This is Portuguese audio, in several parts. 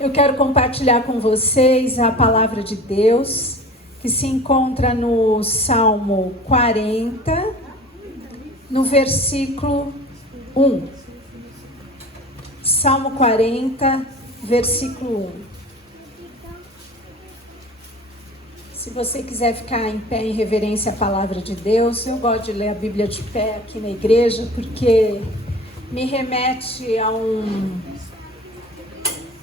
Eu quero compartilhar com vocês a palavra de Deus, que se encontra no Salmo 40, no versículo 1. Salmo 40, versículo 1. Se você quiser ficar em pé em reverência à palavra de Deus, eu gosto de ler a Bíblia de pé aqui na igreja, porque me remete a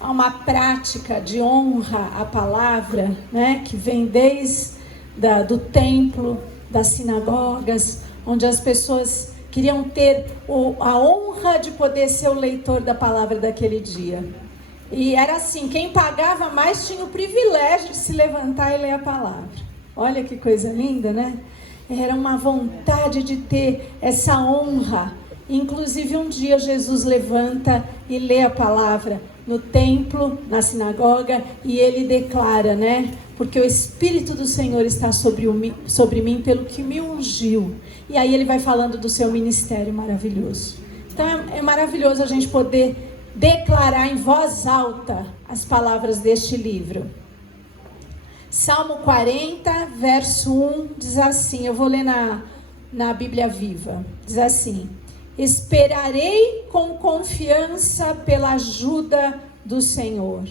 uma prática de honra à palavra, né, que vem desde do templo, das sinagogas, onde as pessoas queriam ter a honra de poder ser o leitor da palavra daquele dia. E era assim, quem pagava mais tinha o privilégio de se levantar e ler a palavra. Olha que coisa linda, né? Era uma vontade de ter essa honra. Inclusive um dia Jesus levanta e lê a palavra no templo, na sinagoga, e ele declara, né? Porque o Espírito do Senhor está sobre mim pelo que me ungiu. E aí ele vai falando do seu ministério maravilhoso. Então é maravilhoso a gente poder declarar em voz alta as palavras deste livro. Salmo 40, verso 1, diz assim, eu vou ler na Bíblia Viva, diz assim: esperarei com confiança pela ajuda do Senhor.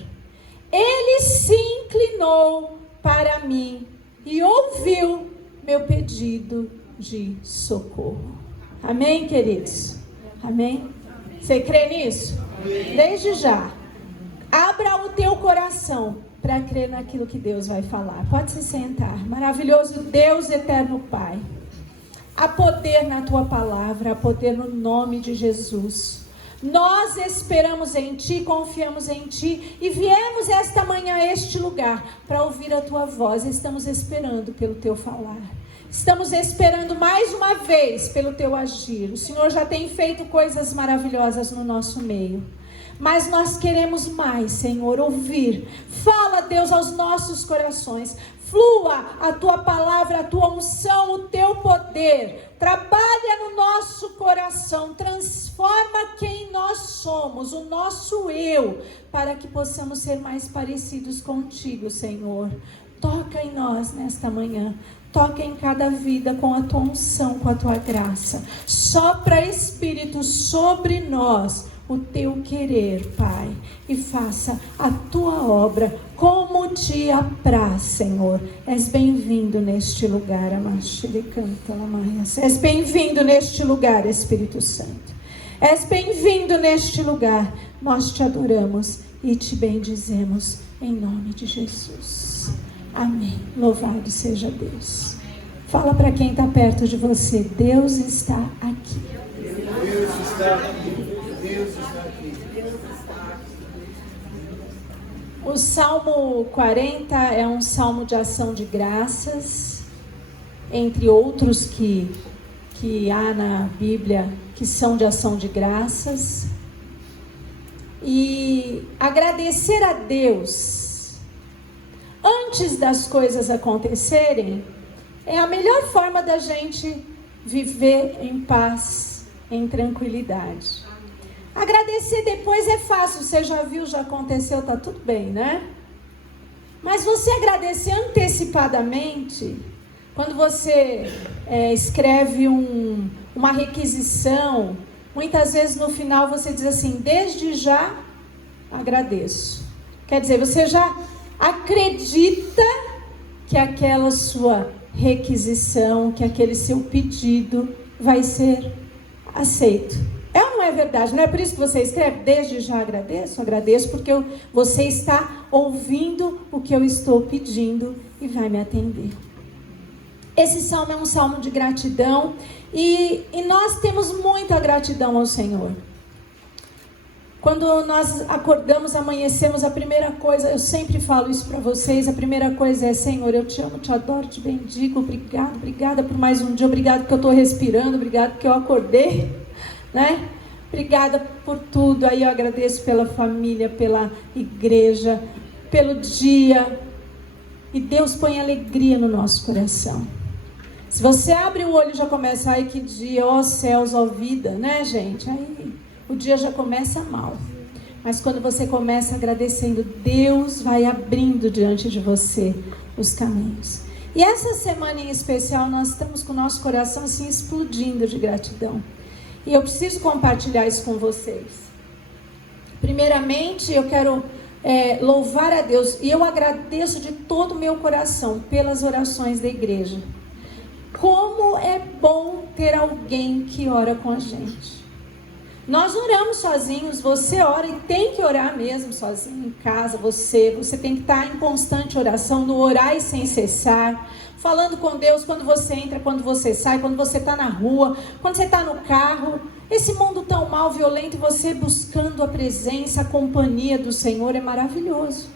Ele se inclinou para mim e ouviu meu pedido de socorro. Amém, queridos? Amém? Você crê nisso? Amém. Desde já, abra o teu coração para crer naquilo que Deus vai falar. Pode se sentar. Maravilhoso Deus, eterno Pai. Há poder na tua palavra, há poder no nome de Jesus. Nós esperamos em ti, confiamos em ti e viemos esta manhã a este lugar para ouvir a tua voz. Estamos esperando pelo teu falar. Estamos esperando mais uma vez pelo teu agir. O Senhor já tem feito coisas maravilhosas no nosso meio. Mas nós queremos mais, Senhor, ouvir. Fala, Deus, aos nossos corações. Flua a tua palavra, a tua unção, o teu poder. Trabalha no nosso coração. Transforma quem nós somos, o nosso eu, para que possamos ser mais parecidos contigo, Senhor. Toca em nós nesta manhã. Toca em cada vida com a tua unção, com a tua graça. Sopra, Espírito, sobre nós o teu querer, Pai, e faça a tua obra como te apraz, Senhor. És bem-vindo neste lugar, és bem-vindo neste lugar, Espírito Santo. És bem-vindo neste lugar. Nós te adoramos e te bendizemos em nome de Jesus. Amém. Louvado seja Deus. Fala para quem está perto de você: Deus está aqui. Deus está aqui. Deus está aqui. O Salmo 40 é um salmo de ação de graças, entre outros que há na Bíblia que são de ação de graças. E agradecer a Deus antes das coisas acontecerem é a melhor forma da gente viver em paz, em tranquilidade. Agradecer depois é fácil, você já viu, já aconteceu, tá tudo bem, né? Mas você agradecer antecipadamente, quando você escreve uma requisição, muitas vezes no final você diz assim: desde já agradeço. Quer dizer, você já acredita que aquela sua requisição, que aquele seu pedido vai ser aceito. É ou não é verdade? Não é por isso que você escreve: desde já agradeço? Agradeço porque você está ouvindo o que eu estou pedindo e vai me atender. Esse salmo é um salmo de gratidão e nós temos muita gratidão ao Senhor. Quando nós acordamos, amanhecemos, a primeira coisa, eu sempre falo isso para vocês, a primeira coisa é: Senhor, eu te amo, te adoro, te bendigo, obrigado, obrigada por mais um dia, obrigado porque eu estou respirando, obrigado porque eu acordei, né? Obrigada por tudo. Aí eu agradeço pela família, pela igreja, pelo dia. E Deus põe alegria no nosso coração. Se você abre o olho e já começa: ai que dia, ó céus, ó vida, né, gente? Aí o dia já começa mal. Mas quando você começa agradecendo, Deus vai abrindo diante de você os caminhos. E essa semana em especial, nós estamos com o nosso coração assim explodindo de gratidão. E eu preciso compartilhar isso com vocês. Primeiramente, eu quero louvar a Deus. E eu agradeço de todo o meu coração pelas orações da igreja. Como é bom ter alguém que ora com a gente. Nós oramos sozinhos, você ora e tem que orar mesmo sozinho, em casa, você tem que estar em constante oração, no orar e sem cessar, falando com Deus quando você entra, quando você sai, quando você está na rua, quando você está no carro. Esse mundo tão mal, violento, e você buscando a presença, a companhia do Senhor é maravilhoso.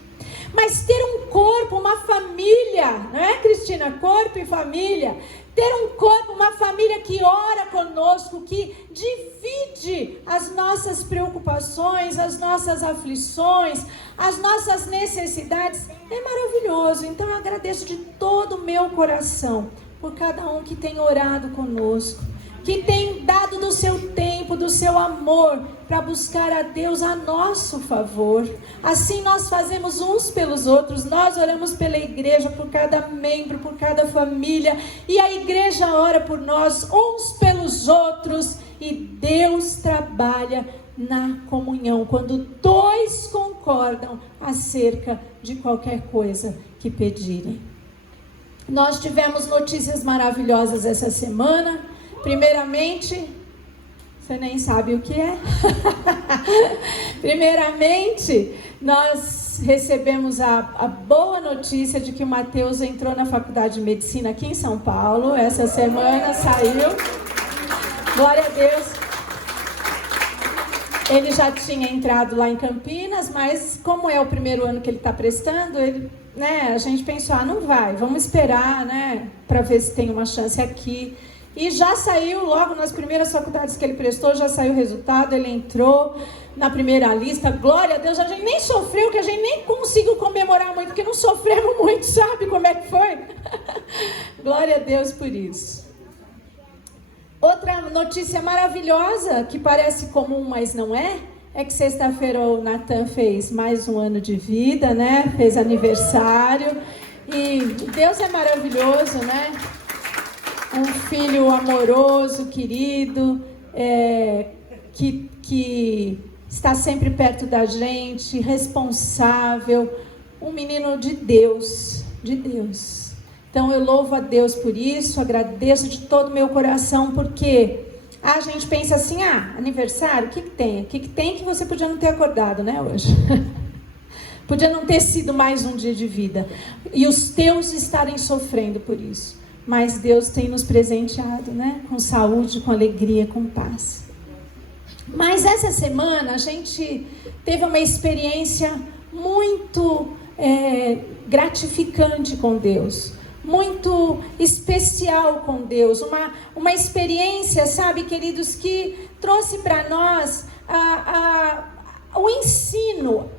Mas ter um corpo, uma família, não é, Cristina? Corpo e família. Ter um corpo, uma família que ora conosco, que divide as nossas preocupações, as nossas aflições, as nossas necessidades, é maravilhoso. Então eu agradeço de todo o meu coração por cada um que tem orado conosco, que tem dado do seu tempo, do seu amor, para buscar a Deus a nosso favor. Assim nós fazemos uns pelos outros, nós oramos pela igreja, por cada membro, por cada família, e a igreja ora por nós, uns pelos outros, e Deus trabalha na comunhão, quando dois concordam acerca de qualquer coisa que pedirem. Nós tivemos notícias maravilhosas essa semana. Primeiramente, você nem sabe o que é. Primeiramente, nós recebemos a boa notícia de que o Mateus entrou na faculdade de medicina aqui em São Paulo. Essa semana saiu. Glória a Deus. Ele já tinha entrado lá em Campinas, mas como é o primeiro ano que ele está prestando, a gente pensou, não vai, vamos esperar, para ver se tem uma chance aqui. E já saiu, logo nas primeiras faculdades que ele prestou, já saiu o resultado, ele entrou na primeira lista. Glória a Deus, a gente nem sofreu, que a gente nem conseguiu comemorar muito, porque não sofremos muito, sabe como é que foi? Glória a Deus por isso. Outra notícia maravilhosa, que parece comum, mas não é que sexta-feira o Natan fez mais um ano de vida, fez aniversário, e Deus é maravilhoso, Um filho amoroso, querido, que está sempre perto da gente, responsável, um menino de Deus, Então eu louvo a Deus por isso, agradeço de todo o meu coração, porque a gente pensa assim, aniversário, o que tem? O que tem que você podia não ter acordado, hoje? Podia não ter sido mais um dia de vida, e os teus estarem sofrendo por isso. Mas Deus tem nos presenteado, com saúde, com alegria, com paz. Mas essa semana a gente teve uma experiência muito gratificante com Deus, muito especial com Deus, uma experiência, sabe, queridos, que trouxe para nós o ensino,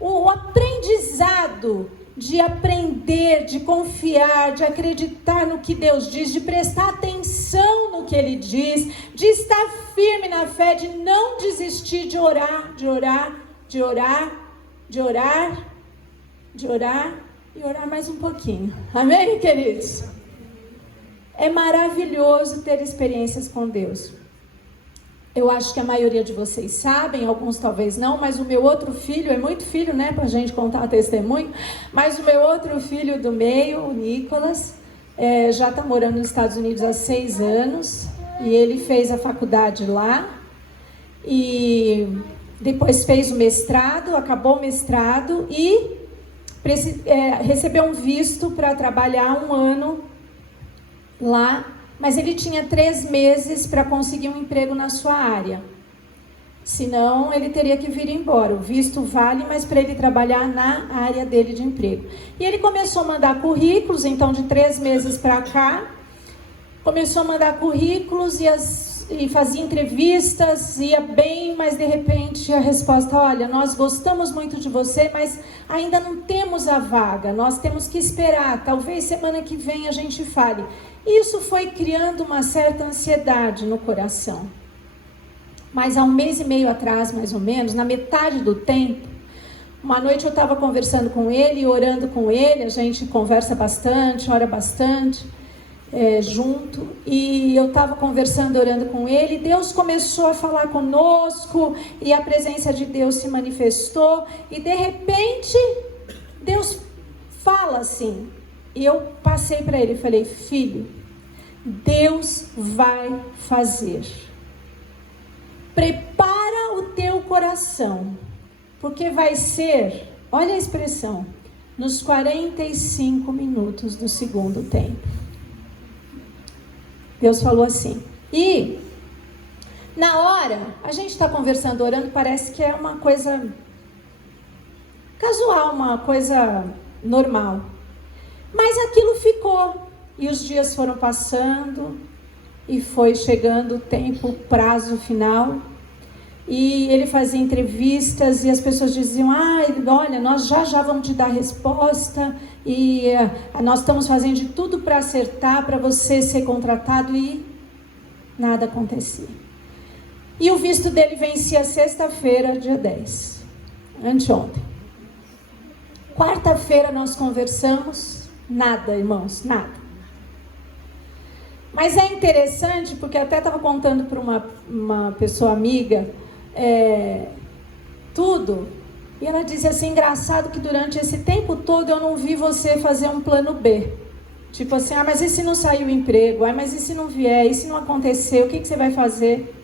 o aprendizado de aprender, de confiar, de acreditar no que Deus diz, de prestar atenção no que Ele diz, de estar firme na fé, de não desistir de orar e orar mais um pouquinho. Amém, queridos? É maravilhoso ter experiências com Deus. Eu acho que a maioria de vocês sabem, alguns talvez não, mas o meu outro filho, é muito filho, para a gente contar testemunho, mas o meu outro filho do meio, o Nicolas, já está morando nos Estados Unidos há 6 anos, e ele fez a faculdade lá, e depois fez o mestrado, acabou o mestrado, e recebeu um visto para trabalhar 1 ano lá. Mas ele tinha 3 meses para conseguir um emprego na sua área. Senão, ele teria que vir embora. O visto vale, mas para ele trabalhar na área dele de emprego. E ele começou a mandar currículos, então de 3 meses para cá, começou a mandar currículos e fazia entrevistas, ia bem, mas de repente a resposta, olha, nós gostamos muito de você, mas ainda não temos a vaga, nós temos que esperar, talvez semana que vem a gente fale. Isso foi criando uma certa ansiedade no coração. Mas há 1 mês e meio atrás, mais ou menos, na metade do tempo, uma noite eu estava conversando com ele, orando com ele, a gente conversa bastante, ora bastante, junto, e eu estava conversando, orando com ele, e Deus começou a falar conosco, e a presença de Deus se manifestou, e de repente, Deus fala assim, e eu passei para ele e falei: filho, Deus vai fazer. Prepara o teu coração, porque vai ser, olha a expressão, nos 45 minutos do segundo tempo. Deus falou assim. E na hora, a gente está conversando, orando, parece que é uma coisa casual, uma coisa normal. Mas aquilo ficou, e os dias foram passando, e foi chegando o tempo, o prazo final, e ele fazia entrevistas, e as pessoas diziam: olha, nós já vamos te dar a resposta, e nós estamos fazendo de tudo para acertar, para você ser contratado, e nada acontecia. E o visto dele vencia sexta-feira, dia 10, anteontem. Quarta-feira nós conversamos, nada, irmãos, nada. Mas é interessante, porque até estava contando para uma pessoa amiga, tudo, e ela disse assim: engraçado que durante esse tempo todo eu não vi você fazer um plano B, tipo assim, mas e se não sair o emprego, mas e se não vier, e se não acontecer, o que você vai fazer?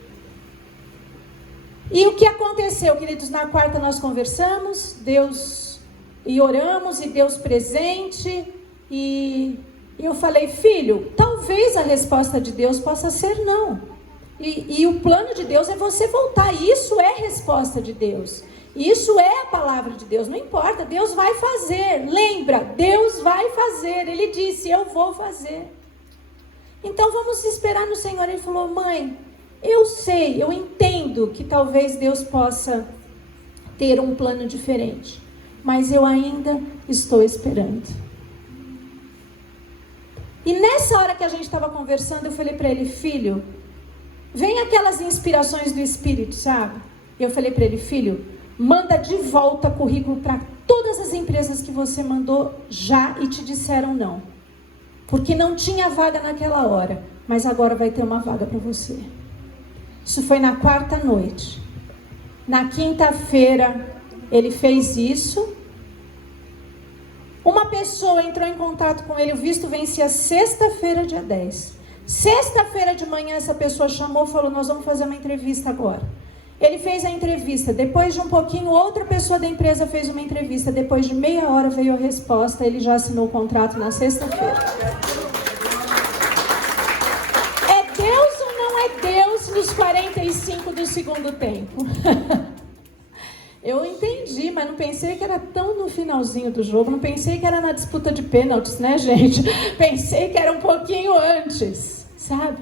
E o que aconteceu, queridos? Na quarta nós conversamos, Deus, e oramos, e Deus presente, e eu falei: filho, talvez a resposta de Deus possa ser não. E o plano de Deus é você voltar. Isso é resposta de Deus. Isso é a palavra de Deus. Não importa, Deus vai fazer. Lembra, Deus vai fazer. Ele disse: eu vou fazer. Então vamos esperar no Senhor. Ele falou: mãe, eu sei, eu entendo que talvez Deus possa ter um plano diferente, mas eu ainda estou esperando. E nessa hora que a gente estava conversando, eu falei para ele: filho, vem aquelas inspirações do Espírito, sabe? Eu falei para ele: filho, manda de volta currículo para todas as empresas que você mandou já e te disseram não. Porque não tinha vaga naquela hora, mas agora vai ter uma vaga para você. Isso foi na quarta noite. Na quinta-feira, ele fez isso. Uma pessoa entrou em contato com ele, o visto vencia sexta-feira, dia 10. Sexta-feira de manhã, essa pessoa chamou e falou: nós vamos fazer uma entrevista agora. Ele fez a entrevista. Depois de um pouquinho, outra pessoa da empresa fez uma entrevista. Depois de meia hora veio a resposta. Ele já assinou o contrato na sexta-feira. É Deus ou não é Deus nos 45 do segundo tempo? Eu entendi, mas não pensei que era tão no finalzinho do jogo. Não pensei que era na disputa de pênaltis, né, gente? Pensei que era um pouquinho antes, sabe?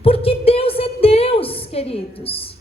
Porque Deus é Deus, queridos.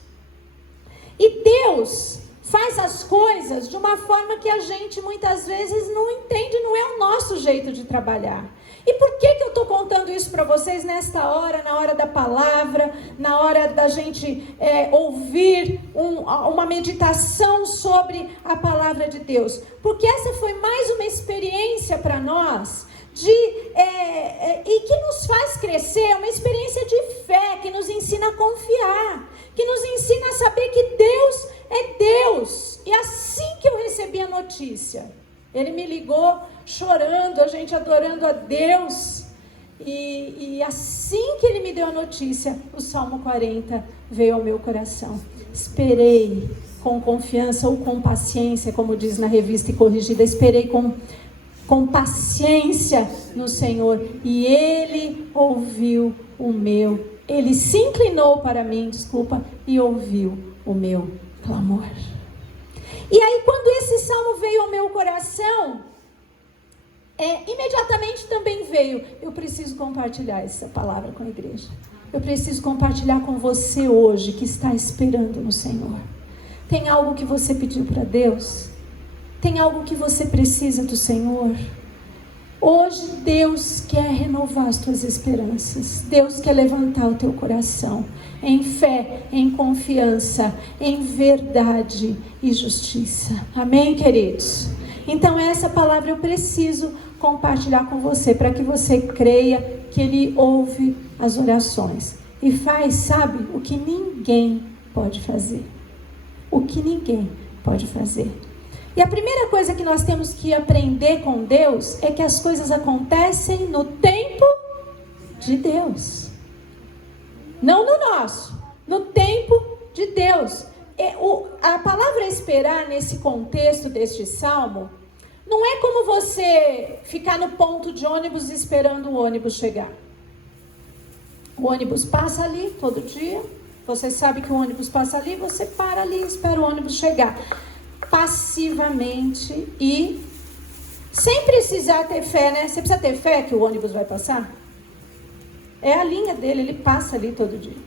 E Deus faz as coisas de uma forma que a gente muitas vezes não entende, não é o nosso jeito de trabalhar. E por que eu estou contando isso para vocês nesta hora, na hora da palavra, na hora da gente ouvir uma meditação sobre a palavra de Deus? Porque essa foi mais uma experiência para nós, e que nos faz crescer, uma experiência de fé, que nos ensina a confiar, que nos ensina a saber que Deus é Deus. E assim que eu recebi a notícia, ele me ligou chorando, a gente adorando a Deus, e assim que ele me deu a notícia, o Salmo 40 veio ao meu coração. Esperei com confiança ou com paciência, como diz na Revista e Corrigida, esperei com paciência no Senhor, e Ele ouviu Ele se inclinou para mim, e ouviu o meu clamor. E aí, quando esse salmo veio ao meu coração, imediatamente também veio: eu preciso compartilhar essa palavra com a igreja. Eu preciso compartilhar com você hoje, que está esperando no Senhor. Tem algo que você pediu para Deus? Tem algo que você precisa do Senhor? Hoje Deus quer renovar as tuas esperanças. Deus quer levantar o teu coração em fé, em confiança, em verdade e justiça. Amém, queridos? Então essa palavra eu preciso compartilhar com você, para que você creia que Ele ouve as orações e faz, sabe, o que ninguém pode fazer. O que ninguém pode fazer. E a primeira coisa que nós temos que aprender com Deus é que as coisas acontecem no tempo de Deus. Não no nosso, no tempo de Deus. A palavra esperar nesse contexto deste salmo, não é como você ficar no ponto de ônibus esperando o ônibus chegar. O ônibus passa ali todo dia, você sabe que o ônibus passa ali, você para ali e espera o ônibus chegar. Passivamente e sem precisar ter fé, né? Você precisa ter fé que o ônibus vai passar? É a linha dele, ele passa ali todo dia.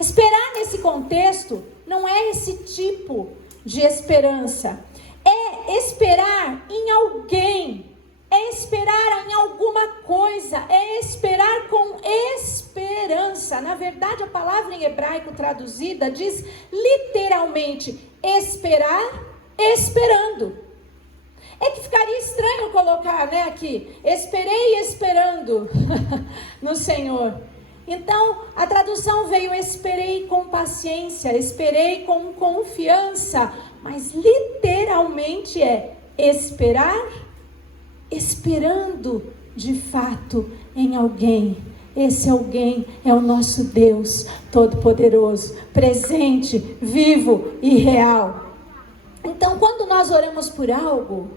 Esperar nesse contexto não é esse tipo de esperança. É esperar em alguém, é esperar em alguma coisa, é esperar com esperança. Na verdade, a palavra em hebraico traduzida diz literalmente esperar esperando. É que ficaria estranho colocar, né, aqui, esperei esperando no Senhor. Então, a tradução veio esperei com paciência, esperei com confiança, mas literalmente é esperar, esperando de fato em alguém. Esse alguém é o nosso Deus Todo-Poderoso, presente, vivo e real. Então, quando nós oramos por algo,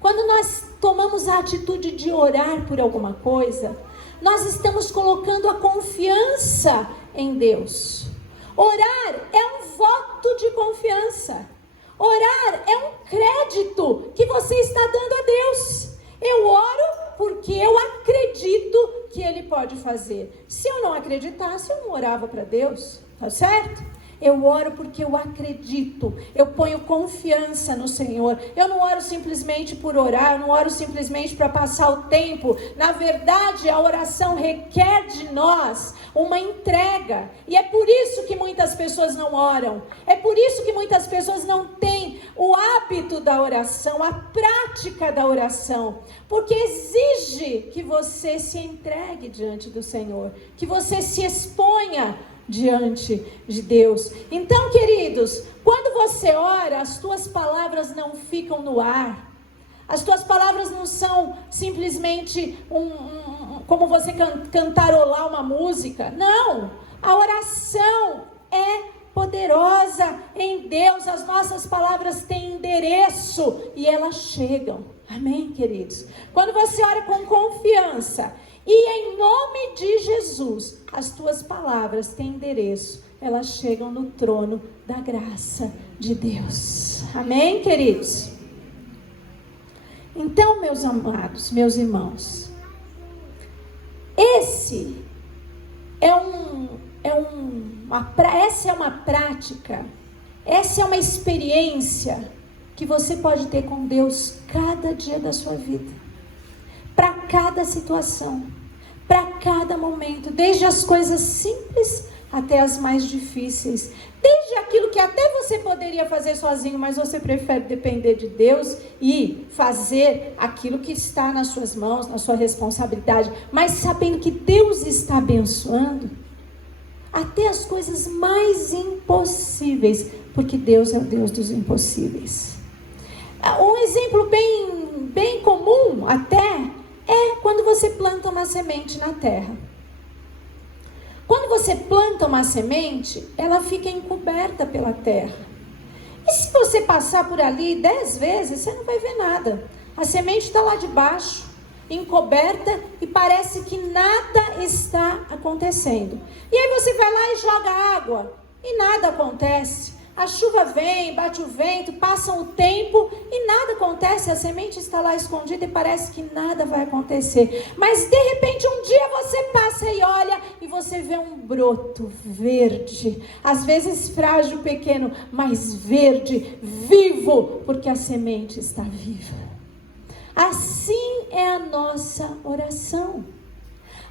quando nós tomamos a atitude de orar por alguma coisa, nós estamos colocando a confiança em Deus. Orar é um voto de confiança. Orar é um crédito que você está dando a Deus. Eu oro porque eu acredito que Ele pode fazer. Se eu não acreditasse, eu não orava para Deus, tá certo? Eu oro porque eu acredito, eu ponho confiança no Senhor. Eu não oro simplesmente por orar, eu não oro simplesmente para passar o tempo. Na verdade, a oração requer de nós uma entrega. E é por isso que muitas pessoas não oram. É por isso que muitas pessoas não têm o hábito da oração, a prática da oração. Porque exige que você se entregue diante do Senhor, que você se exponha diante de Deus. Então, queridos, quando você ora, as tuas palavras não ficam no ar. As tuas palavras não são simplesmente como você cantarolar uma música. Não, a oração é poderosa em Deus. As nossas palavras têm endereço e elas chegam. Amém, queridos? Quando você ora com confiança e em nome de Jesus, as tuas palavras têm endereço, elas chegam no trono da graça de Deus. Amém, queridos? Então, meus amados, meus irmãos, essa é uma prática, essa é uma experiência que você pode ter com Deus cada dia da sua vida, para cada situação, para cada momento, desde as coisas simples até as mais difíceis, desde aquilo que até você poderia fazer sozinho, mas você prefere depender de Deus e fazer aquilo que está nas suas mãos, na sua responsabilidade, mas sabendo que Deus está abençoando, até as coisas mais impossíveis, porque Deus é o Deus dos impossíveis. Um exemplo bem comum até é quando você planta uma semente na terra. Quando você planta uma semente, ela fica encoberta pela terra. E se você passar por ali 10 vezes, você não vai ver nada. A semente está lá debaixo, encoberta, e parece que nada está acontecendo. E aí você vai lá e joga água, e nada acontece. A chuva vem, bate o vento, passa o tempo e nada acontece. A semente está lá escondida e parece que nada vai acontecer. Mas de repente um dia você passa e olha e você vê um broto verde. Às vezes frágil, pequeno, mas verde, vivo, porque a semente está viva. Assim é a nossa oração.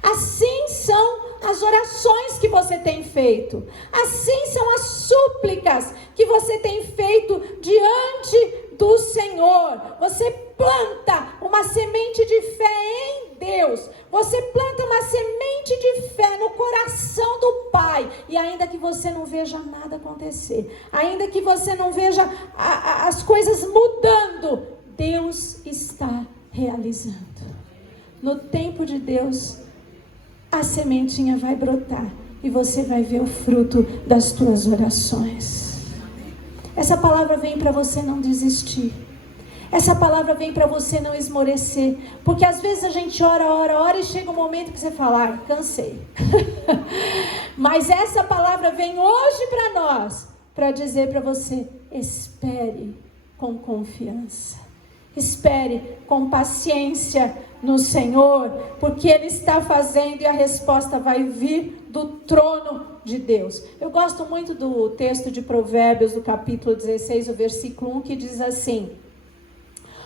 Assim são as orações que você tem feito. Assim são as súplicas que você tem feito diante do Senhor. Você planta uma semente de fé em Deus. Você planta uma semente de fé no coração do Pai. E ainda que você não veja nada acontecer, ainda que você não veja as coisas mudando, Deus está realizando. No tempo de Deus, a sementinha vai brotar e você vai ver o fruto das tuas orações. Essa palavra vem para você não desistir. Essa palavra vem para você não esmorecer. Porque às vezes a gente ora e chega um momento que você fala, cansei. Mas essa palavra vem hoje para nós, para dizer para você, espere com confiança. Espere com paciência no Senhor, porque Ele está fazendo e a resposta vai vir do trono de Deus. Eu gosto muito do texto de Provérbios, do capítulo 16, o versículo 1, que diz assim: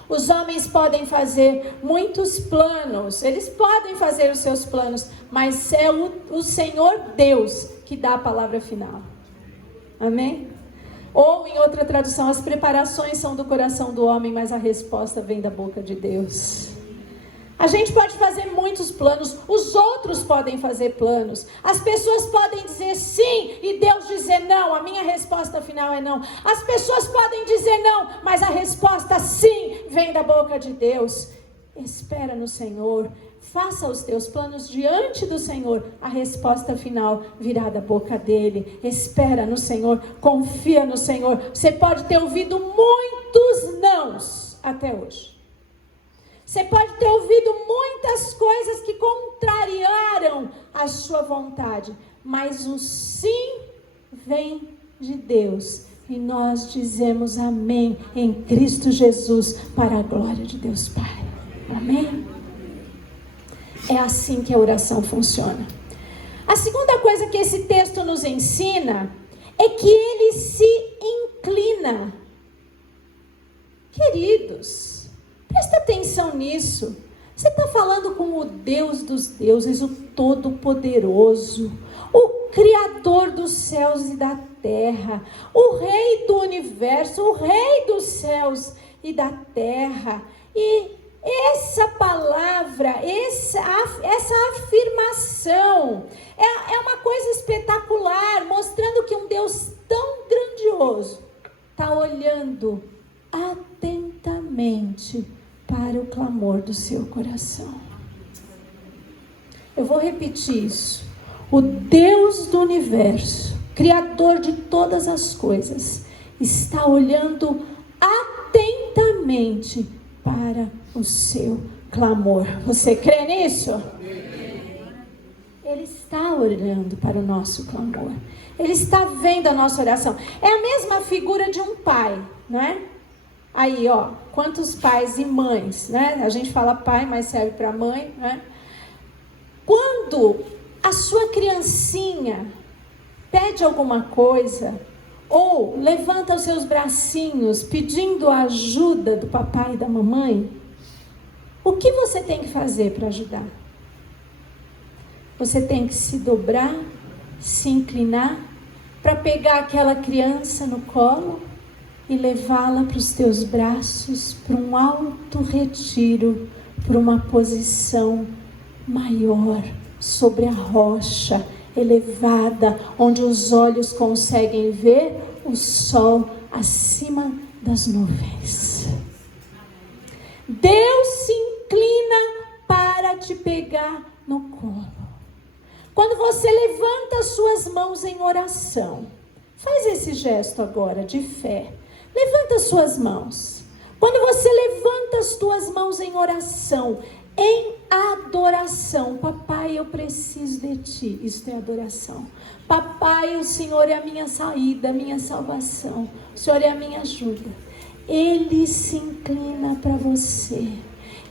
os homens podem fazer muitos planos, eles podem fazer os seus planos, mas é o Senhor Deus que dá a palavra final. Amém? Ou em outra tradução, as preparações são do coração do homem, mas a resposta vem da boca de Deus. A gente pode fazer muitos planos, os outros podem fazer planos, as pessoas podem dizer sim e Deus dizer não, a minha resposta final é não. As pessoas podem dizer não, mas a resposta sim vem da boca de Deus. Espera no Senhor, faça os teus planos diante do Senhor, a resposta final virá da boca dele. Espera no Senhor, confia no Senhor. Você pode ter ouvido muitos nãos até hoje. Você pode ter ouvido muitas coisas que contrariaram a sua vontade, mas o sim vem de Deus. E nós dizemos amém em Cristo Jesus, para a glória de Deus Pai. Amém? É assim que a oração funciona. A segunda coisa que esse texto nos ensina é que ele se inclina. Queridos, presta atenção nisso. Você está falando com o Deus dos deuses, o Todo-Poderoso, o Criador dos céus e da terra, o Rei do universo, o Rei dos céus e da terra. E essa palavra, essa afirmação é uma coisa espetacular, mostrando que um Deus tão grandioso está olhando atentamente para o clamor do seu coração. Eu vou repetir isso. O Deus do universo, Criador de todas as coisas, está olhando atentamente para o seu clamor. Você crê nisso? Ele está olhando para o nosso clamor. Ele está vendo a nossa oração. É a mesma figura de um pai, não é? Aí, ó, quantos pais e mães, né? A gente fala pai, mas serve para mãe, né? Quando a sua criancinha pede alguma coisa, ou levanta os seus bracinhos pedindo a ajuda do papai e da mamãe, o que você tem que fazer para ajudar? Você tem que se dobrar, se inclinar, para pegar aquela criança no colo e levá-la para os teus braços, para um alto retiro, para uma posição maior, sobre a rocha elevada, onde os olhos conseguem ver o sol acima das nuvens. Deus se inclina para te pegar no colo. Quando você levanta as suas mãos em oração, faz esse gesto agora de fé. Levanta as suas mãos. Quando você levanta as tuas mãos em oração, em adoração, papai, eu preciso de ti. Isso é adoração. Papai, o Senhor é a minha saída, a minha salvação. O Senhor é a minha ajuda. Ele se inclina para você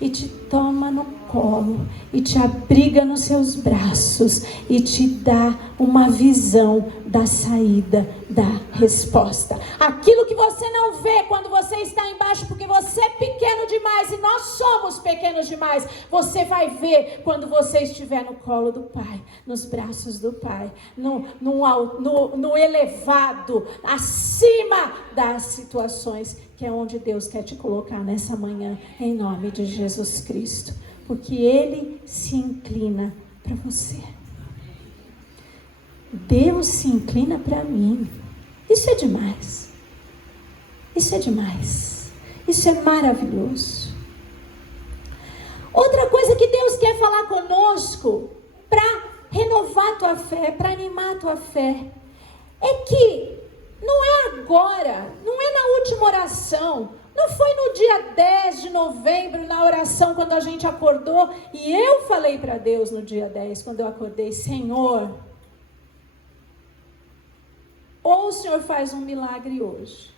e te toma no colo e te abriga nos seus braços e te dá uma visão da saída, da resposta. Aquilo que você não vê quando você está embaixo, porque você é pequeno demais e nós somos pequenos demais. Você vai ver quando você estiver no colo do Pai, nos braços do Pai, no elevado, acima das situações, que é onde Deus quer te colocar nessa manhã, em nome de Jesus Cristo, porque Ele se inclina para você. Deus se inclina para mim. Isso é demais. Isso é demais. Isso é maravilhoso. Outra coisa que Deus quer falar conosco, para renovar a tua fé, para animar a tua fé, é que não é agora, não é na última oração, não foi no dia 10 de novembro, na oração, quando a gente acordou, e eu falei para Deus no dia 10, quando eu acordei: Senhor, ou o Senhor faz um milagre hoje,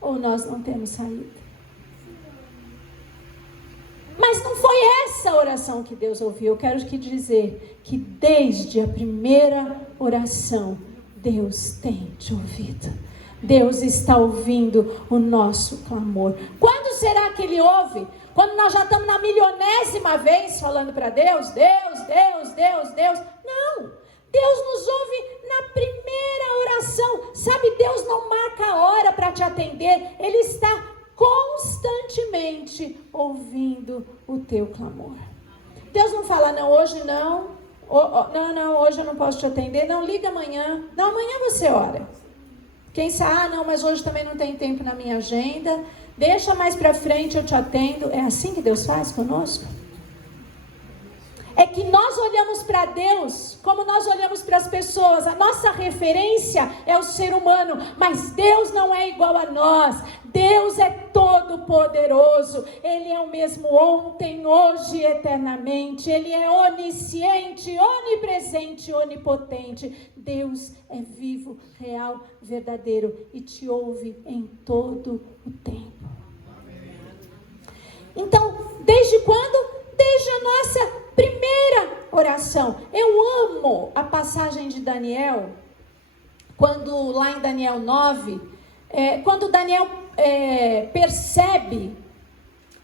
ou nós não temos saída. Mas não foi essa oração que Deus ouviu. Eu quero te dizer que desde a primeira oração, Deus tem te ouvido. Deus está ouvindo o nosso clamor. Quando será que Ele ouve? Quando nós já estamos na milionésima vez falando para Deus, Deus, Deus, Deus, Deus. Não, Deus nos ouve na primeira oração. Sabe, Deus não marca a hora para te atender. Ele está constantemente ouvindo o teu clamor. Deus não fala: não, hoje não. Não, hoje eu não posso te atender. Não, liga amanhã. Não, amanhã você ora. Quem sabe, não, mas hoje também não tem tempo na minha agenda. Deixa mais para frente, eu te atendo. É assim que Deus faz conosco? É que nós olhamos para Deus como nós olhamos para as pessoas. A nossa referência é o ser humano, mas Deus não é igual a nós. Deus é todo poderoso. Ele é o mesmo ontem, hoje e eternamente. Ele é onisciente, onipresente, onipotente. Deus é vivo, real, verdadeiro e te ouve em todo o tempo. Então, desde quando? Desde a nossa primeira oração. Eu amo a passagem de Daniel, quando lá em Daniel 9, quando Daniel percebe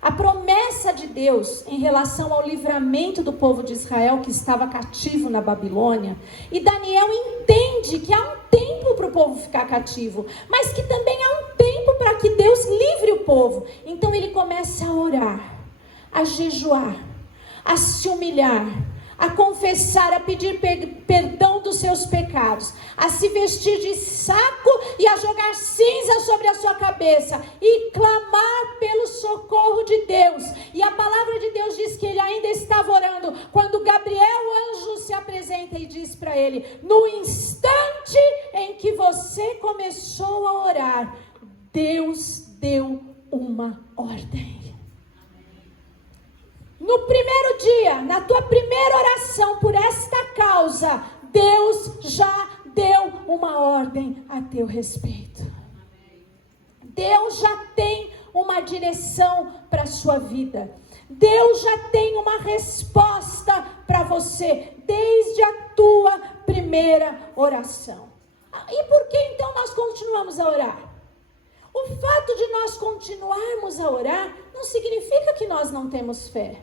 a promessa de Deus em relação ao livramento do povo de Israel que estava cativo na Babilônia, e Daniel entende que há um tempo para o povo ficar cativo, mas que também há um tempo para que Deus livre o povo. Então ele começa a orar, a jejuar, a se humilhar, a confessar, a pedir perdão dos seus pecados, a se vestir de saco e a jogar cinza sobre a sua cabeça e clamar pelo socorro de Deus. E a palavra de Deus diz que ele ainda estava orando quando Gabriel, o anjo, se apresenta e diz para ele: no instante em que você começou a orar, Deus deu uma ordem. No primeiro dia, na tua primeira oração por esta causa, Deus já deu uma ordem a teu respeito. Deus já tem uma direção para a sua vida. Deus já tem uma resposta para você, desde a tua primeira oração. E por que então nós continuamos a orar? O fato de nós continuarmos a orar não significa que nós não temos fé.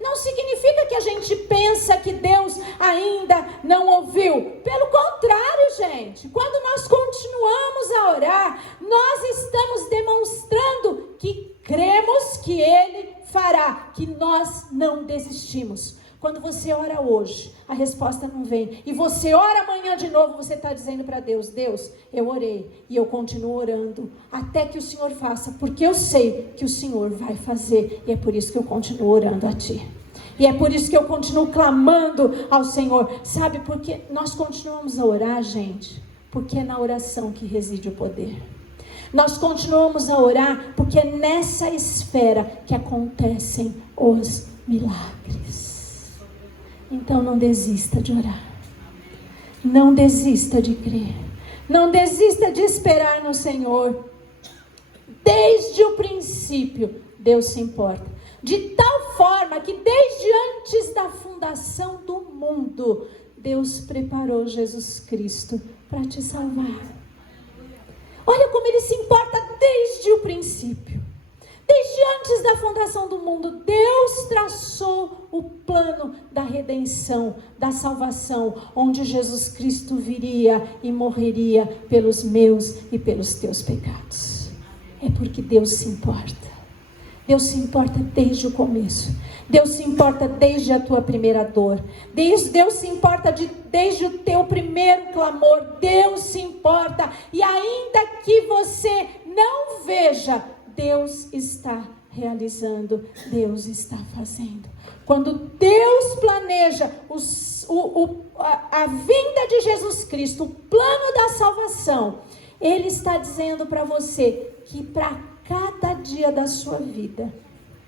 Não significa que a gente pensa que Deus ainda não ouviu. Pelo contrário, gente. Quando nós continuamos a orar, nós estamos demonstrando que cremos que Ele fará, que nós não desistimos. Quando você ora hoje, a resposta não vem, e você ora amanhã de novo, você está dizendo para Deus: Deus, eu orei e eu continuo orando até que o Senhor faça, porque eu sei que o Senhor vai fazer, e é por isso que eu continuo orando a Ti. E é por isso que eu continuo clamando ao Senhor. Sabe, porque nós continuamos a orar, gente, porque é na oração que reside o poder. Nós continuamos a orar porque é nessa esfera que acontecem os milagres. Então não desista de orar. Não desista de crer. Não desista de esperar no Senhor. Desde o princípio, Deus se importa. De tal forma que desde antes da fundação do mundo, Deus preparou Jesus Cristo para te salvar. Olha como Ele se importa desde o princípio. Desde antes da fundação do mundo, Deus traçou o plano da redenção, da salvação, onde Jesus Cristo viria e morreria pelos meus e pelos teus pecados. É porque Deus se importa. Deus se importa desde o começo. Deus se importa desde a tua primeira dor. Deus se importa desde o teu primeiro clamor. Deus se importa. E ainda que você não veja, Deus está realizando, Deus está fazendo. Quando Deus planeja a vinda de Jesus Cristo, o plano da salvação, Ele está dizendo para você que para cada dia da sua vida,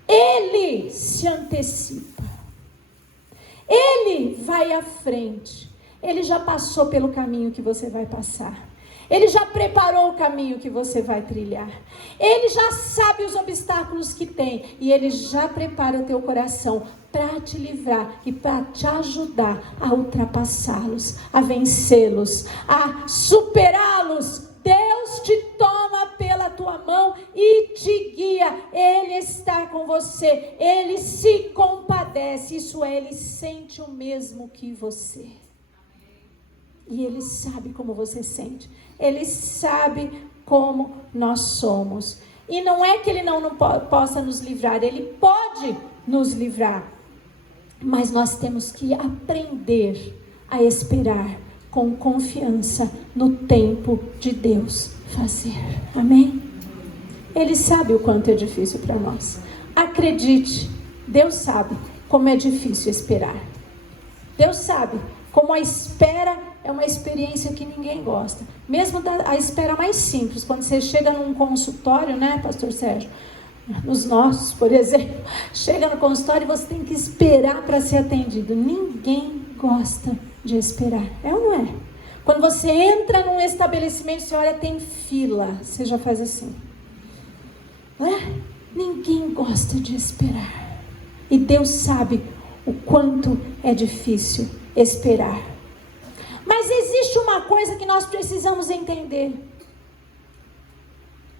Ele se antecipa. Ele vai à frente. Ele já passou pelo caminho que você vai passar. Ele já preparou o caminho que você vai trilhar. Ele já sabe os obstáculos que tem. E Ele já prepara o teu coração para te livrar e para te ajudar a ultrapassá-los, a vencê-los, a superá-los. Deus te toma pela tua mão e te guia. Ele está com você. Ele se compadece. Isso é, Ele sente o mesmo que você. E Ele sabe como você sente. Ele sabe como nós somos. E não é que Ele não possa nos livrar. Ele pode nos livrar. Mas nós temos que aprender a esperar com confiança no tempo de Deus fazer. Amém? Ele sabe o quanto é difícil para nós. Acredite, Deus sabe como é difícil esperar. Deus sabe como a espera é uma experiência que ninguém gosta. Mesmo a espera mais simples, quando você chega num consultório, né, pastor Sérgio? Nos nossos, por exemplo, chega no consultório e você tem que esperar para ser atendido. Ninguém gosta de esperar. É ou não é? Quando você entra num estabelecimento, você olha, tem fila. Você já faz assim. Não é? Ninguém gosta de esperar. E Deus sabe o quanto é difícil esperar. Mas existe uma coisa que nós precisamos entender.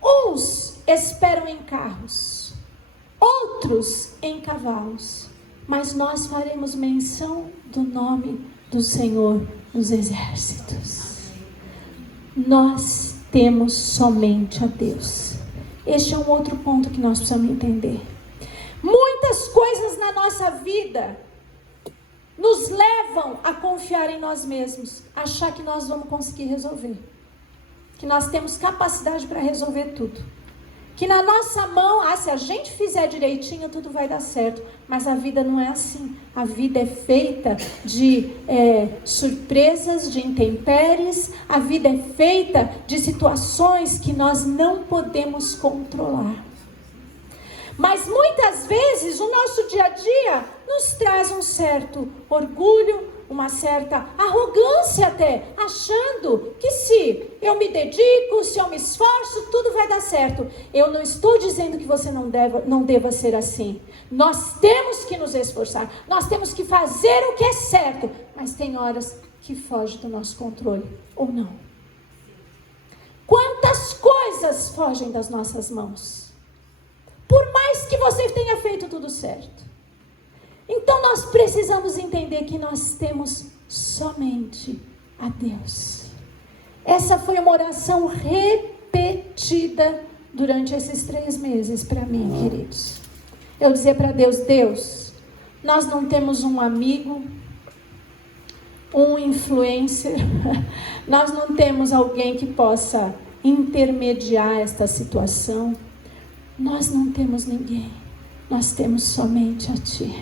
Uns esperam em carros, outros em cavalos, mas nós faremos menção do nome do Senhor dos Exércitos. Nós temos somente a Deus. Este é um outro ponto que nós precisamos entender. Muitas coisas na nossa vida nos levam a confiar em nós mesmos, achar que nós vamos conseguir resolver, que nós temos capacidade para resolver tudo, que na nossa mão, se a gente fizer direitinho, tudo vai dar certo. Mas a vida não é assim. A vida é feita de surpresas, de intempéries. A vida é feita de situações que nós não podemos controlar. Mas muitas vezes o nosso dia a dia nos traz um certo orgulho, uma certa arrogância até, achando que se eu me dedico, se eu me esforço, tudo vai dar certo. Eu não estou dizendo que você não deva ser assim. Nós temos que nos esforçar, nós temos que fazer o que é certo, mas tem horas que foge do nosso controle, ou não. Quantas coisas fogem das nossas mãos? Por mais que você tenha feito tudo certo. Então nós precisamos entender que nós temos somente a Deus. Essa foi uma oração repetida durante esses 3 meses para mim, queridos. Eu dizia para Deus, Deus, nós não temos um amigo, um influencer, nós não temos alguém que possa intermediar esta situação. Nós não temos ninguém, nós temos somente a Ti.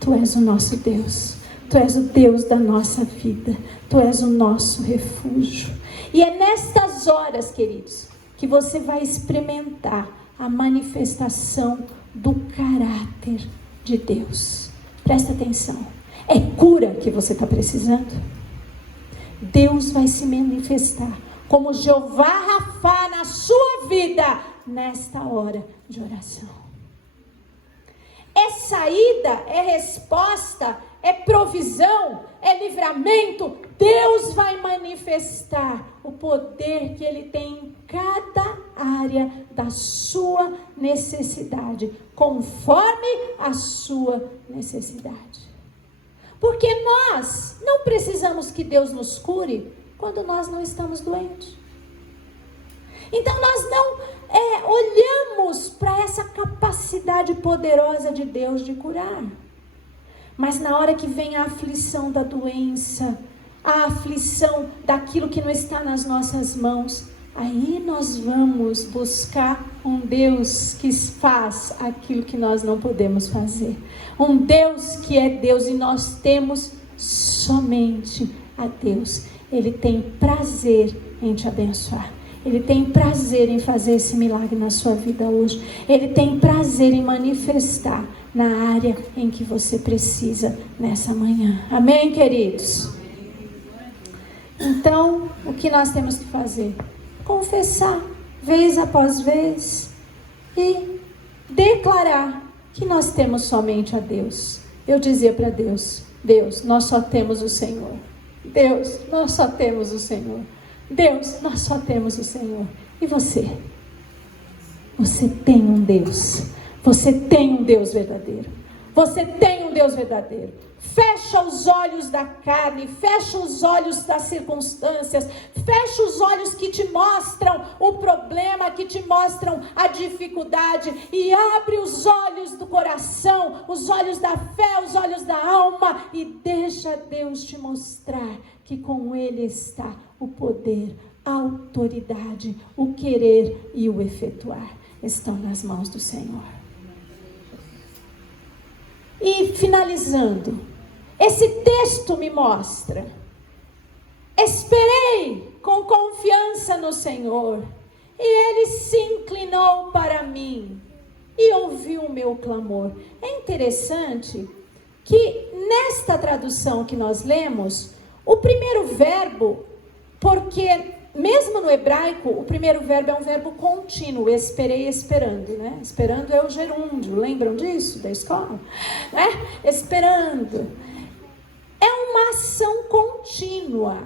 Tu és o nosso Deus, Tu és o Deus da nossa vida, Tu és o nosso refúgio. E é nestas horas, queridos, que você vai experimentar a manifestação do caráter de Deus. Presta atenção, é cura que você está precisando? Deus vai se manifestar como Jeová Rafá na sua vida, nesta hora de oração. É saída, é resposta, é provisão, é livramento. Deus vai manifestar o poder que Ele tem em cada área da sua necessidade, conforme a sua necessidade. Porque nós não precisamos que Deus nos cure quando nós não estamos doentes. Então nós não olhamos para essa capacidade poderosa de Deus de curar. Mas na hora que vem a aflição da doença, a aflição daquilo que não está nas nossas mãos, aí nós vamos buscar um Deus que faz aquilo que nós não podemos fazer. Um Deus que é Deus, e nós temos somente a Deus. Ele tem prazer em te abençoar. Ele tem prazer em fazer esse milagre na sua vida hoje. Ele tem prazer em manifestar na área em que você precisa nessa manhã. Amém, queridos? Então, o que nós temos que fazer? Confessar, vez após vez, e declarar que nós temos somente a Deus. Eu dizia para Deus: Deus, nós só temos o Senhor. Deus, nós só temos o Senhor. Deus, nós só temos o Senhor. E você? Você tem um Deus. Você tem um Deus verdadeiro. Você tem um Deus verdadeiro. Fecha os olhos da carne, fecha os olhos das circunstâncias, fecha os olhos que te mostram o problema, que te mostram a dificuldade, e abre os olhos do coração, os olhos da fé, os olhos da alma, e deixa Deus te mostrar que com Ele está o poder, a autoridade, o querer e o efetuar estão nas mãos do Senhor. E finalizando, esse texto me mostra: esperei com confiança no Senhor, e Ele se inclinou para mim e ouviu o meu clamor. É interessante que nesta tradução que nós lemos, o primeiro verbo, porque mesmo no hebraico, o primeiro verbo é um verbo contínuo, esperei esperando, né? Esperando é o gerúndio, lembram disso da escola? Né? Esperando. É uma ação contínua.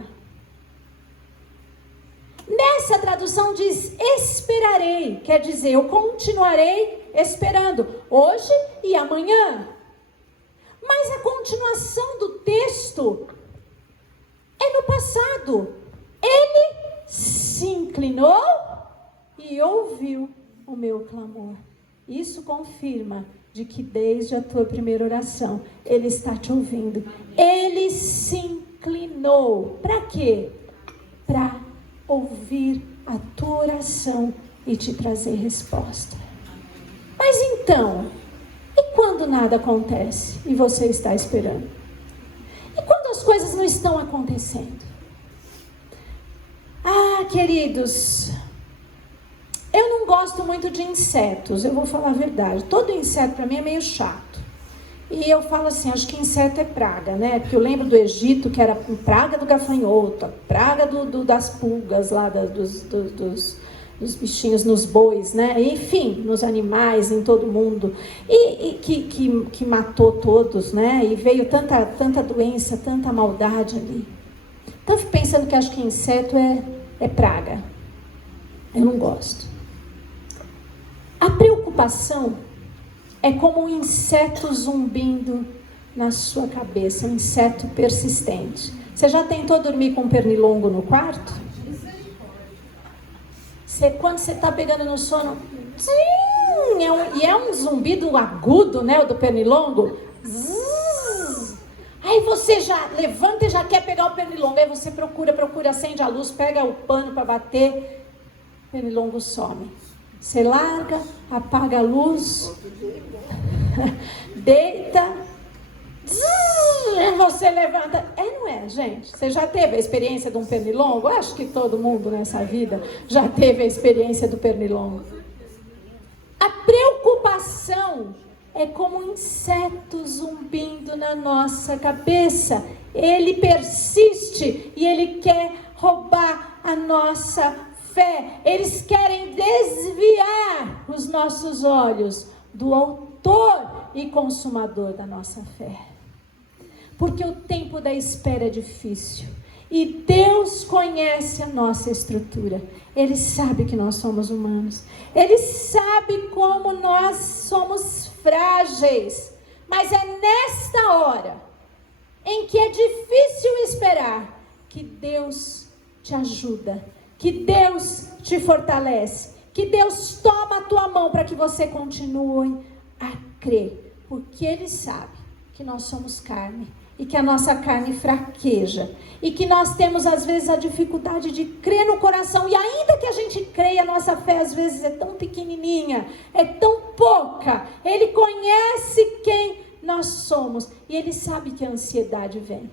Nessa tradução diz esperarei, quer dizer, eu continuarei esperando, hoje e amanhã. Mas a continuação do texto é no passado. Ele se inclinou e ouviu o meu clamor. Isso confirma de que desde a tua primeira oração, Ele está te ouvindo. Ele se inclinou. Para quê? Para ouvir a tua oração e te trazer resposta. Mas então, e quando nada acontece e você está esperando? E quando as coisas não estão acontecendo? Ah, queridos, eu não gosto muito de insetos, eu vou falar a verdade. Todo inseto para mim é meio chato. E eu falo assim, acho que inseto é praga, né? Porque eu lembro do Egito, que era praga do gafanhoto, a praga das pulgas lá, dos bichinhos nos bois, né? Enfim, nos animais, em todo mundo. E que matou todos, né? E veio tanta doença, tanta maldade ali. Então eu fico pensando que acho que inseto é praga. Eu não gosto. A preocupação é como um inseto zumbindo na sua cabeça, um inseto persistente. Você já tentou dormir com um pernilongo no quarto? Quando você está pegando no sono, é um zumbido agudo, né, o do pernilongo. Aí você já levanta e já quer pegar o pernilongo. Aí você procura, acende a luz, pega o pano para bater, o pernilongo some. Você larga, apaga a luz, deita, você levanta. Não é, gente? Você já teve a experiência de um pernilongo? Acho que todo mundo nessa vida já teve a experiência do pernilongo. A preocupação é como um inseto zumbindo na nossa cabeça. Ele persiste e ele quer roubar a nossa fé. Eles querem desviar os nossos olhos do autor e consumador da nossa fé. porque o tempo da espera é difícil. E Deus conhece a nossa estrutura. Ele sabe que nós somos humanos. Ele sabe como nós somos frágeis. Mas é nesta hora, em que é difícil esperar, que Deus te ajuda, que Deus te fortalece, que Deus toma a tua mão para que você continue a crer. Porque Ele sabe que nós somos carne. E que a nossa carne fraqueja. E que nós temos às vezes a dificuldade de crer no coração. E ainda que a gente creia, a nossa fé às vezes é tão pequenininha. É tão pouca. Ele conhece quem nós somos. E Ele sabe que a ansiedade vem.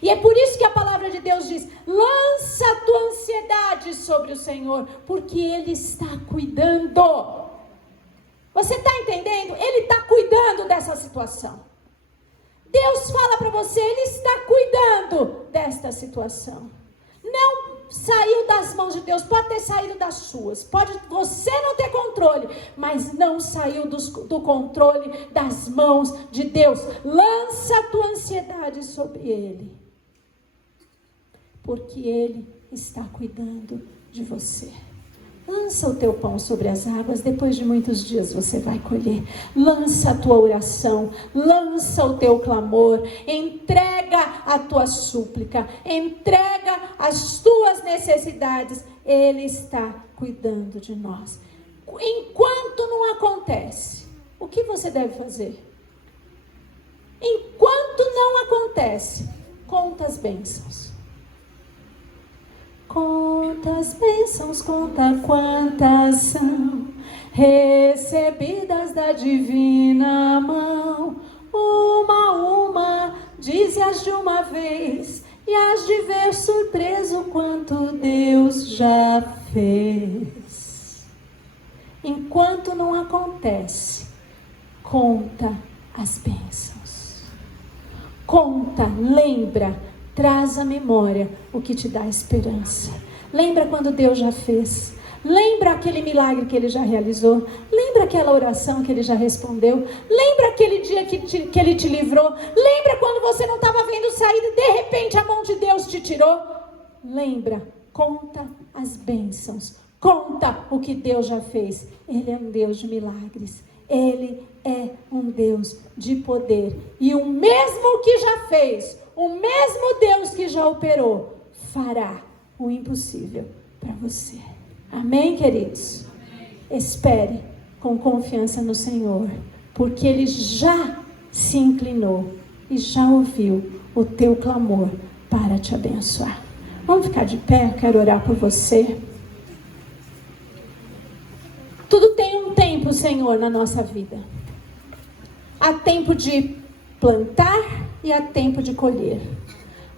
E é por isso que a palavra de Deus diz: lança a tua ansiedade sobre o Senhor. Porque Ele está cuidando. Você está entendendo? Ele está cuidando dessa situação. Deus fala para você, Ele está cuidando desta situação. Não saiu das mãos de Deus, pode ter saído das suas, pode você não ter controle, mas não saiu do controle das mãos de Deus. Lança a tua ansiedade sobre Ele, porque Ele está cuidando de você. Lança o teu pão sobre as águas, depois de muitos dias você vai colher. Lança a tua oração, lança o teu clamor, entrega a tua súplica, entrega as tuas necessidades. Ele está cuidando de nós. Enquanto não acontece, o que você deve fazer? Enquanto não acontece, conta as bênçãos. Conta as bênçãos, conta quantas são recebidas da divina mão. Uma a uma, dize-as de uma vez, e hás de ver surpreso quanto Deus já fez. Enquanto não acontece, conta as bênçãos. Conta, lembra, traz à memória o que te dá esperança. Lembra quando Deus já fez. Lembra aquele milagre que Ele já realizou. Lembra aquela oração que Ele já respondeu. Lembra aquele dia que Ele te livrou. Lembra quando você não estava vendo saída e de repente a mão de Deus te tirou. Lembra, conta as bênçãos. Conta o que Deus já fez. Ele é um Deus de milagres. Ele é um Deus de poder. E o mesmo que já fez, o mesmo Deus que já operou, fará o impossível para você. Amém, queridos? Amém. Espere com confiança no Senhor, porque Ele já se inclinou e já ouviu o teu clamor para te abençoar. Vamos ficar de pé, quero orar por você. Tudo tem um tempo, Senhor, na nossa vida. Há tempo de plantar e há tempo de colher.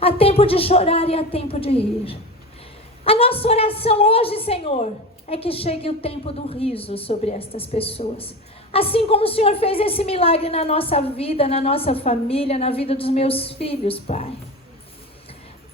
Há tempo de chorar e há tempo de rir. A nossa oração hoje, Senhor, é que chegue o tempo do riso sobre estas pessoas. Assim como o Senhor fez esse milagre na nossa vida, na nossa família, na vida dos meus filhos, Pai.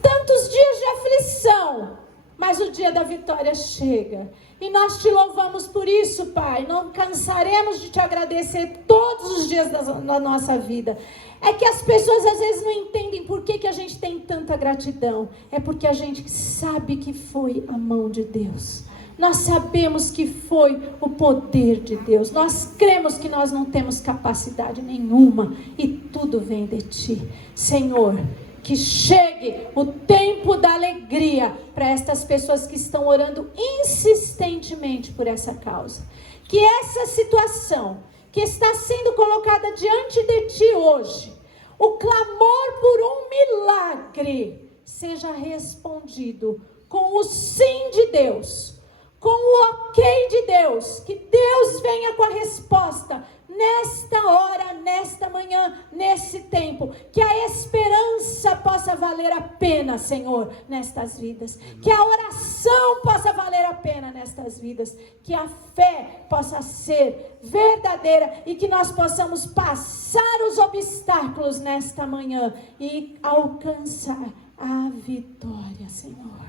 Tantos dias de aflição, mas o dia da vitória chega. E nós te louvamos por isso, Pai. Não cansaremos de te agradecer todos os dias da nossa vida. É que as pessoas às vezes não entendem por que a gente tem tanta gratidão. É porque a gente sabe que foi a mão de Deus. Nós sabemos que foi o poder de Deus. Nós cremos que nós não temos capacidade nenhuma. E tudo vem de Ti. Senhor, que chegue o tempo da alegria para estas pessoas que estão orando insistentemente por essa causa. Que essa situação que está sendo colocada diante de Ti hoje, o clamor por um milagre, seja respondido com o sim de Deus, com o ok de Deus, que Deus venha com a resposta nesta hora, nesta manhã, nesse tempo, que a esperança possa valer a pena, Senhor, nestas vidas, que a oração possa valer a pena nestas vidas, que a fé possa ser verdadeira e que nós possamos passar os obstáculos nesta manhã e alcançar a vitória, Senhor.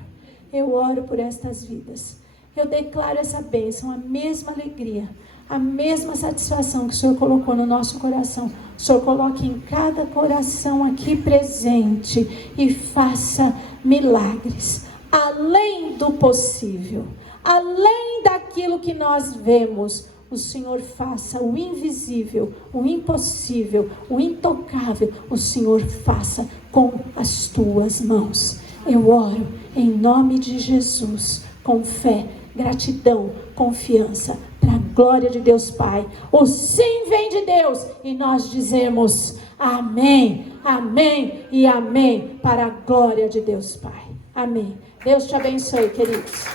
Eu oro por estas vidas. Eu declaro essa bênção, a mesma alegria, a mesma satisfação que o Senhor colocou no nosso coração, o Senhor coloque em cada coração aqui presente e faça milagres, além do possível, além daquilo que nós vemos. O Senhor faça o invisível, o impossível, o intocável, o Senhor faça com as tuas mãos. Eu oro em nome de Jesus, com fé, gratidão, confiança, para a glória de Deus Pai. O sim vem de Deus e nós dizemos amém, amém e amém, para a glória de Deus Pai. Amém. Deus te abençoe, queridos.